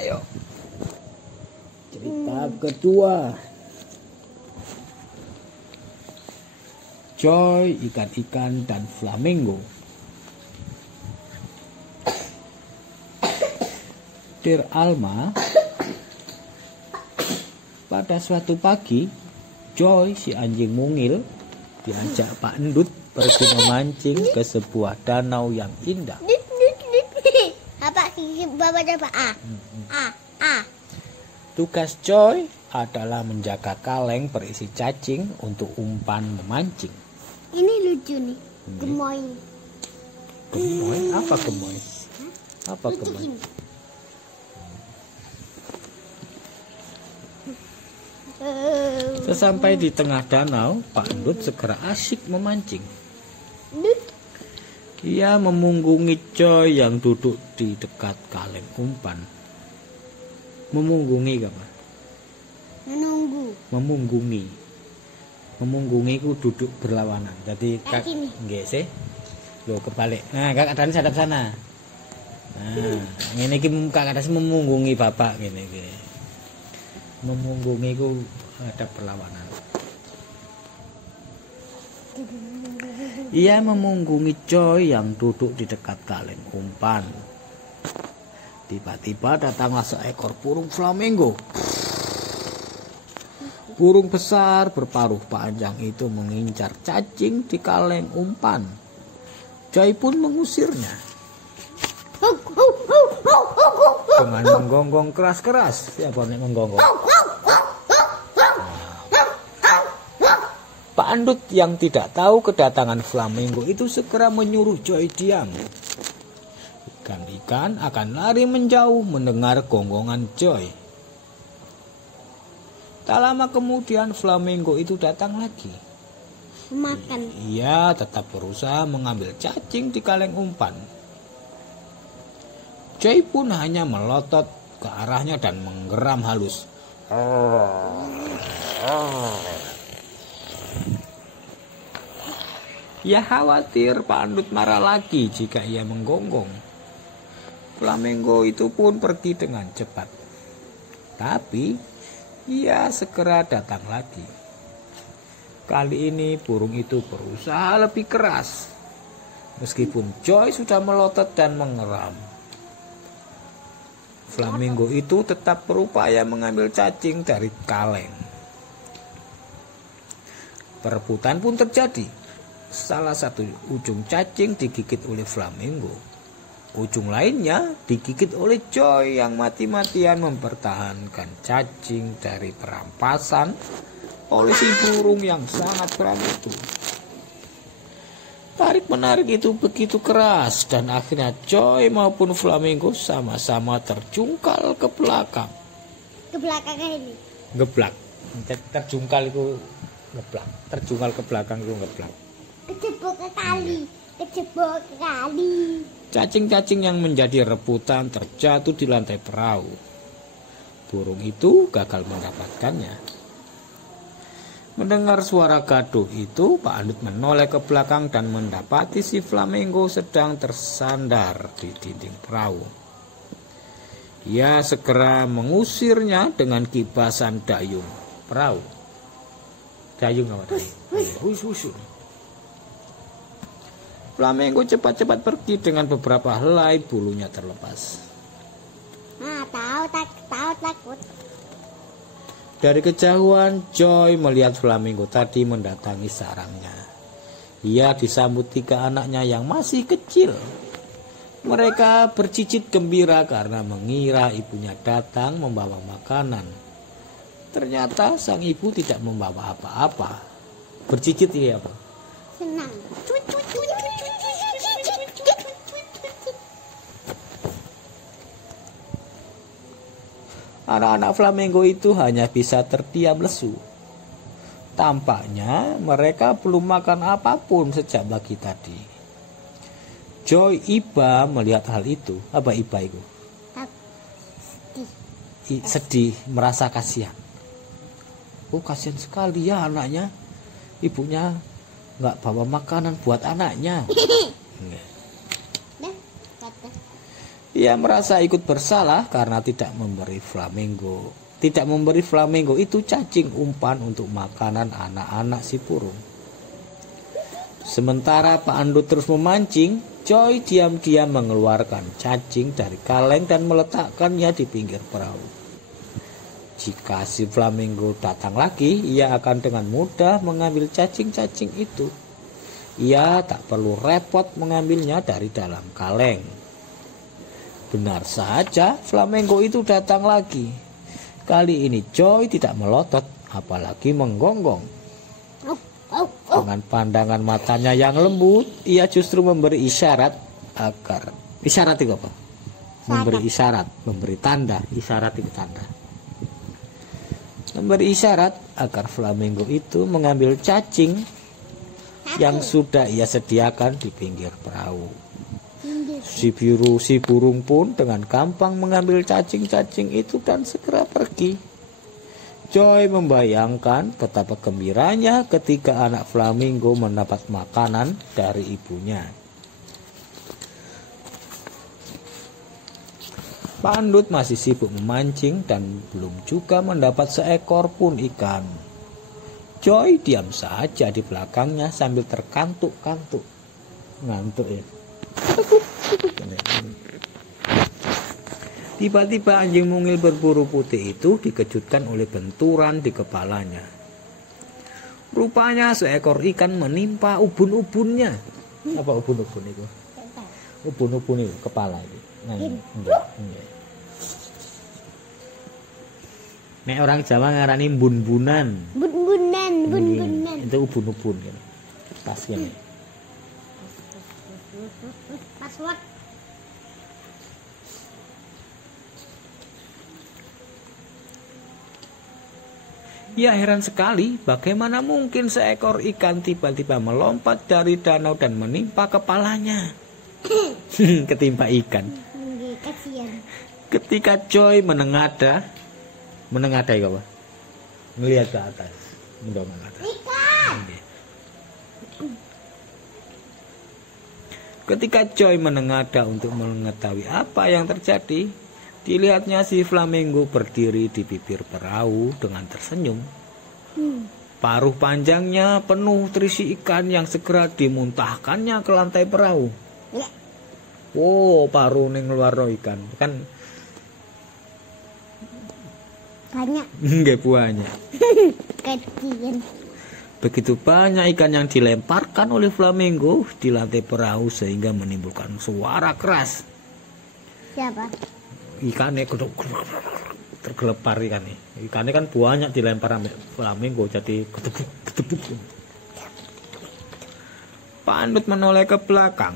Ayo. Cerita kedua. Joy, ikan-ikan, dan flamingo. Dear Alma, pada suatu pagi, Joy, si anjing mungil, diajak Pak Endut pergi memancing ke sebuah danau yang indah. Apa bapaknya Pak A? Tugas Joy adalah menjaga kaleng berisi cacing untuk umpan memancing. Ini lucu nih, gemoy. Gemoy? Apa gemoy? Apa gemoy? Sesampai di tengah danau, Pak Endut segera asyik memancing. Ia memunggungi Joy yang duduk di dekat kaleng umpan. Memunggungi apa? Menunggu. Memunggungi ku duduk berlawanan. Jadi kayak gini. Nggih sih. Loh kebalik. Nah, Kak Adani sadap sana. Nah, ngene iki Kak Adani memunggungi bapak ngene iki. Memunggungi ku ada perlawanan. Ia memunggungi Joy yang duduk di dekat kaleng umpan. Tiba-tiba datanglah seekor burung flamingo. Burung besar berparuh panjang itu mengincar cacing di kaleng umpan. Joy pun mengusirnya dengan menggonggong keras-keras. Siapa nih menggonggong? Pak Endut yang tidak tahu kedatangan flamingo itu segera menyuruh Joy diam. Ikan-ikan akan lari menjauh mendengar gonggongan Joy. Tak lama kemudian flamingo itu datang lagi. Makan. Ia tetap berusaha mengambil cacing di kaleng umpan. Joy pun hanya melotot ke arahnya dan menggeram halus. Ia khawatir Pak Endut marah lagi jika ia menggonggong. Flamingo itu pun pergi dengan cepat. Tapi ia segera datang lagi. Kali ini burung itu berusaha lebih keras. Meskipun Joy sudah melotot dan mengeram, flamingo itu tetap berupaya mengambil cacing dari kaleng. Perebutan pun terjadi. Salah satu ujung cacing digigit oleh flamingo. Ujung lainnya digigit oleh Joy yang mati-matian mempertahankan cacing dari perampasan oleh si burung yang sangat berani itu. Tarik-menarik itu begitu keras dan akhirnya Joy maupun flamingo sama-sama terjungkal ke belakang. Ke belakangnya ini. Ngeblak. Terjungkal itu ngeblak. Terjungkal ke belakang itu ngeblak. Kejebak ke kali. Cacing-cacing yang menjadi rebutan terjatuh di lantai perahu. Burung itu gagal mendapatkannya. Mendengar suara gaduh itu, Pak Endut menoleh ke belakang dan mendapati si flamingo sedang tersandar di dinding perahu. Ia segera mengusirnya dengan kibasan dayung perahu. Dayung apa tadi? Hush. Flamingo cepat-cepat pergi dengan beberapa helai bulunya terlepas. Takut. Dari kejauhan, Joy melihat flamingo tadi mendatangi sarangnya. Ia disambut 3 anaknya yang masih kecil. Mereka bercicit gembira karena mengira ibunya datang membawa makanan. Ternyata sang ibu tidak membawa apa-apa. Bercicit ya apa? Senang. Anak-anak flamingo itu hanya bisa terdiam lesu. Tampaknya mereka belum makan apapun sejak pagi tadi. Joy iba melihat hal itu. Apa iba itu? Sedih, merasa kasihan. Oh, kasihan sekali ya anaknya. Ibunya nggak bawa makanan buat anaknya. Ia merasa ikut bersalah karena tidak memberi flamingo. Tidak memberi flamingo itu cacing umpan untuk makanan anak-anak si burung. Sementara Pak Andut terus memancing, Joy diam-diam mengeluarkan cacing dari kaleng dan meletakkannya di pinggir perahu. Jika si flamingo datang lagi, ia akan dengan mudah mengambil cacing-cacing itu. Ia tak perlu repot mengambilnya dari dalam kaleng. Benar saja, flamingo itu datang lagi. Kali ini Joy tidak melotot, apalagi menggonggong. Dengan pandangan matanya yang lembut, ia justru memberi isyarat agar... Isyarat itu apa? Memberi isyarat, memberi tanda. Isyarat itu tanda. Memberi isyarat agar flamingo itu mengambil cacing yang sudah ia sediakan di pinggir perahu. Si burung pun dengan gampang mengambil cacing-cacing itu dan segera pergi. Joy membayangkan betapa gembiranya ketika anak flamingo mendapat makanan dari ibunya. Pak Andut masih sibuk memancing dan belum juga mendapat seekor pun ikan. Joy diam saja di belakangnya sambil terkantuk-kantuk. Ngantuk ya. Tiba-tiba anjing mungil berburu putih itu dikejutkan oleh benturan di kepalanya. Rupanya seekor ikan menimpa ubun-ubunnya. Apa ubun-ubun itu? Ubun-ubun itu kepala itu. Enggak. Nek orang Jawa ngarani bun-bunan. Bun-bunan. Itu ubun-ubun kan. Pas ini. Password. Ia heran sekali bagaimana mungkin seekor ikan tiba-tiba melompat dari danau dan menimpa kepalanya. Ketimpa ikan. Kasihan. Ketika Joy menengadah itu apa? Melihat ke atas, mendongak ke atas. Ikan. Ketika Joy menengadah untuk mengetahui apa yang terjadi, dilihatnya si flamingo berdiri di bibir perahu dengan tersenyum. Paruh panjangnya penuh terisi ikan yang segera dimuntahkannya ke lantai perahu. Wow, paruh ning luar ikan kan Banyak. nggak banyak. Kecil. Begitu banyak ikan yang dilemparkan oleh flamingo di lantai perahu sehingga menimbulkan suara keras. Siapa? Ikannya tergelepar ikannya. Ikannya kan banyak dilempar sampai flamingo jadi ketebuk. Pak Andut menoleh ke belakang.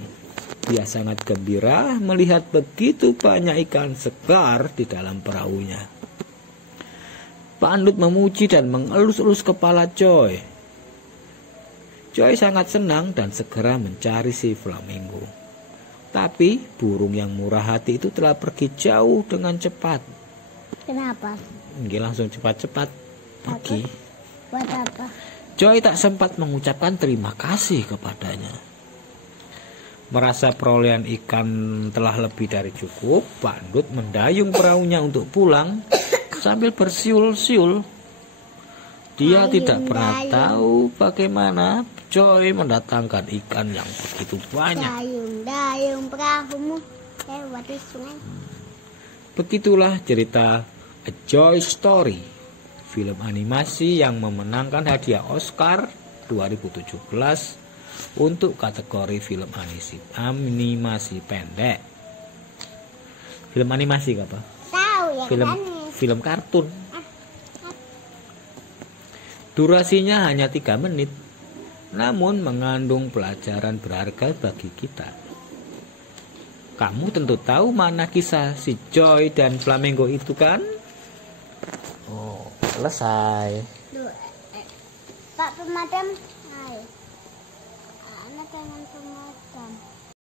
Dia sangat gembira melihat begitu banyak ikan segar di dalam perahunya. Pak Andut memuji dan mengelus-elus kepala Joy. Joy sangat senang dan segera mencari si flamingo. Tapi burung yang murah hati itu telah pergi jauh dengan cepat. Kenapa? Nggih, langsung cepat-cepat pergi. Buat apa? Joy tak sempat mengucapkan terima kasih kepadanya. Merasa perolehan ikan telah lebih dari cukup, Pak Andut mendayung perahunya untuk pulang sambil bersiul-siul. Dia tidak pernah tahu bagaimana Joy mendatangkan ikan yang begitu banyak. Dayung perahumu lewat di sungai. Begitulah cerita A Joy Story, film animasi yang memenangkan hadiah Oscar 2017 untuk kategori film animasi pendek. Film animasi apa? Tahu ya Film kartun. Durasinya hanya 3 menit, namun mengandung pelajaran berharga bagi kita. Kamu tentu tahu mana kisah si Joy dan flamingo itu kan? Oh, selesai. Pak pemadam, ayo. Anak dengan pemadam.